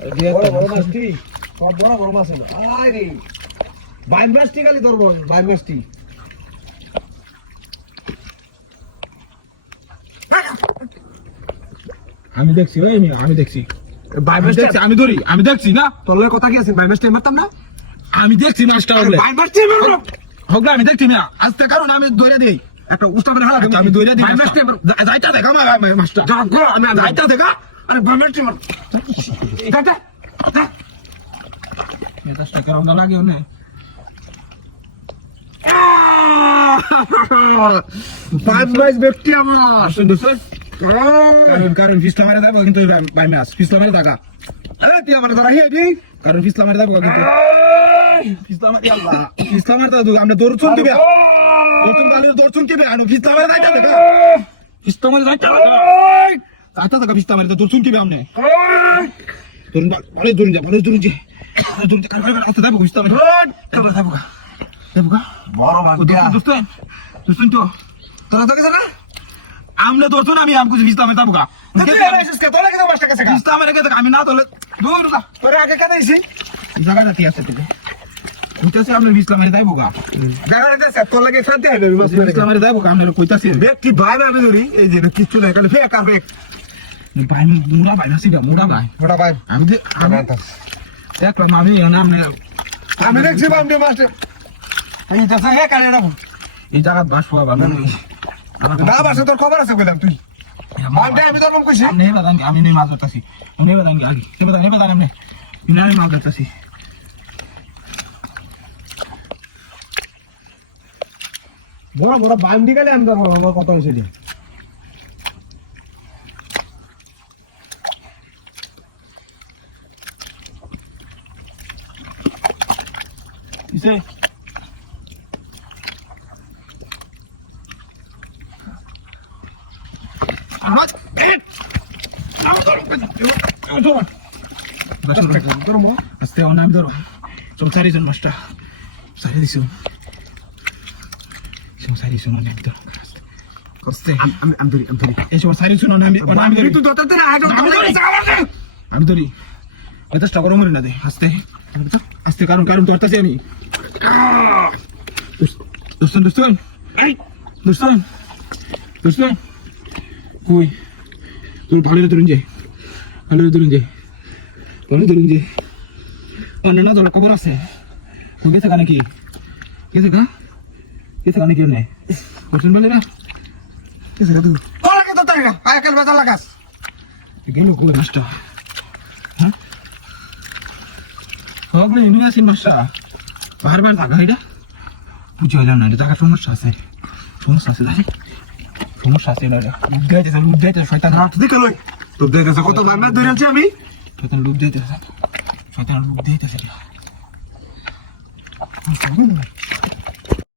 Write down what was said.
বড় মাছটি সব বড় মাছ হলো আরে বাইম মাছটি খালি ধরবো বাইম মাছটি আমি দেখছি ওই আমি দেখছি বাইম মাছটি আমি দেখছি না তোর লগে কথা কি আছে বাইম মাছটি মারতাম না আমি দেখছি মাছটা হলে বাইম মাছটি মারবো হোক আমি দেখছি না আজকে কারণ আমি ধরে দেই একটা উস্তা করে হালা আমি ধরে দিই বাইম মাছটি যাইতা দেখা মাছটা আমি যাইতা দেখা আরে বাইম মাছটি মার এটা এটা টাকা রঙ লাগে না বাইম মাছ ব্যক্তি আমার সুন্দর কারণ ফিসলা মারে যাবো কিন্তু বাই মাছ ফিসলা মারে টাকা আরে তুই আমার ধরা হিয়ে দি কারণ ফিসলা মারে যাবো কিন্তু ফিসলা মারে আল্লাহ ফিসলা মারে তো আমরা দৌড়ছুন দিবে নতুন বালুর দৌড়ছুন দিবে আর ফিসলা মারে যাইতা দেখা ফিসলা মারে যাইতা আতা দেখা ফিসলা মারে দৌড়ছুন দিবে আমনে দৌড়ন ভালো দৌড়ন যা কার আস্তে যাবো ফিসলা মারে যাবো বড় মাছ দোস্ত তো তোরা তো কিছু না আমনে দৌড়ছুন আমি আমকু ফিসলা মারে যাবো ফিসলা মারে গেছে আমি না তোলে দৌড় যা তোরে আগে কেন আইছি জায়গাটা কি আছে তোকে কইতাছে আমরা ফিসলা মারে যাইবো গা জায়গাটা আছে তোর লাগে ফেলতে হবে মাছ ফিসলা মারে যাইবো গা আমরা কইতাছি ব্যক্তি ভাই ভাই ধরি এই যে কিচ্ছু নাই কালে ফেক আর ফেক ভাই মুড়া ভাই নাসি গা মুড়া ভাই বড় ভাই আমি দেখলাম আমি আমি দেখছি বামে মাস্টার এই তো সাহে কানে না এই জায়গা বাস হওয়া ভালো না বাসে তোর খবর আছে কইলাম তুই বামটা আমি তোর কইছি আমি নেই মাছ ধরতাছি আমি আগে নেবাদান আমি বিনারে মাছ ধরতাছি বড় বড় বাম দি গেলে আমরা কত হইছে দি কিসে আমার আস্তে অনাম ধরো সব চারিজন মাছটা সারি দিছ সব সারি শুনো না তো আস্তে আমি ধরি এই সব সারি শুনো না আমি ধরি তুই দতে না আমি ধরি এটা স্টক মরে না দে আস্তে আস্তে কারণ ধরতেছি আমি দোস্তন কই তোর ভালো ধরুন যে অন্য না তোর খবর আছে গেছে কানে কি গেছে কানে কি নেই কোশ্চেন বলে না কিসে তুই ওলা কে তো তাই না আয় কাল বাজার লাগাস গেল কই মাস্টার হ্যাঁ সব ইউনিভার্সিটি মাস্টার বারবার জায়গা এটা বুঝে হইলাম না এটা জায়গা সমস্যা আছে দাদি সমস্যা আছে লুট দিয়েছে শয়তান হাত দিকে লই তোর দেখেছে কত বামে ধরেছি আমি শয়তান লুট দিয়েছে